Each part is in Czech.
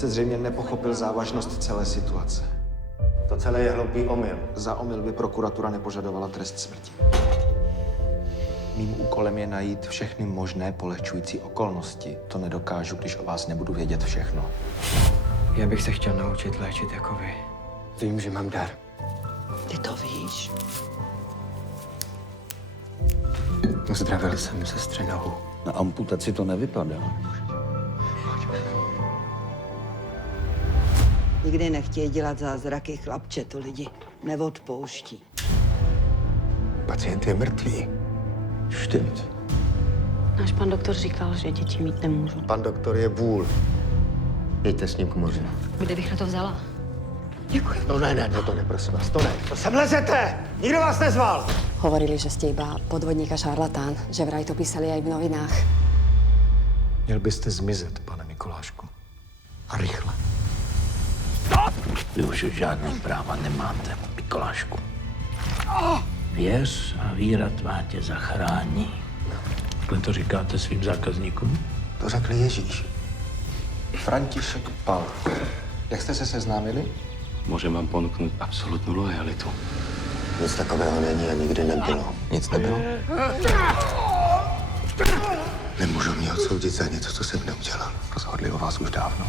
jste zřejmě nepochopil závažnost celé situace. To celé je hloupý omyl. Za omyl by prokuratura nepožadovala trest smrti. Mým úkolem je najít všechny možné polehčující okolnosti. To nedokážu, když o vás nebudu vědět všechno. Já bych se chtěl naučit léčit jako vy. Vím, že mám dar. Ty to víš? Uzdravil jsem sestře nohu. Na amputaci to nevypadá. Nikdy nechtějí dělat zázraky, chlapče, to lidi neodpouští. Pacient je mrtvý. Stimmt. Náš pan doktor říkal, že děti mít nemůžu. Pan doktor je vůl. Jeďte s ním k moři. Kde bych na to vzala? No ne, to ne, prosím vás, to ne. To sem lezete! Nikdo vás nezval! Hovorili, že ste iba podvodník a šarlatán, že vraj to písali aj v novinách. Měl byste zmizet, pane Mikulášku. A rychle. Vy už žádné práva nemáte, Mikulášku. Věř a víra tvá tě zachrání. Takhle to říkáte svým zákazníkům? To řekl Ježíš. František Pal. Jak jste se seznámili? Môžem vám ponúknuť absolútnu lojalitu. Nic takového není a nikdy nebylo. Nic nebylo? Nemůžu mě odsoudit za něco, co jsem neudělal. Rozhodli o vás už dávno.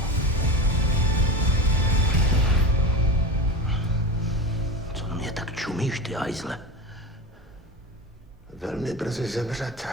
Co na mě tak čumíš, ty hajzle? Velmi brzy zemřete.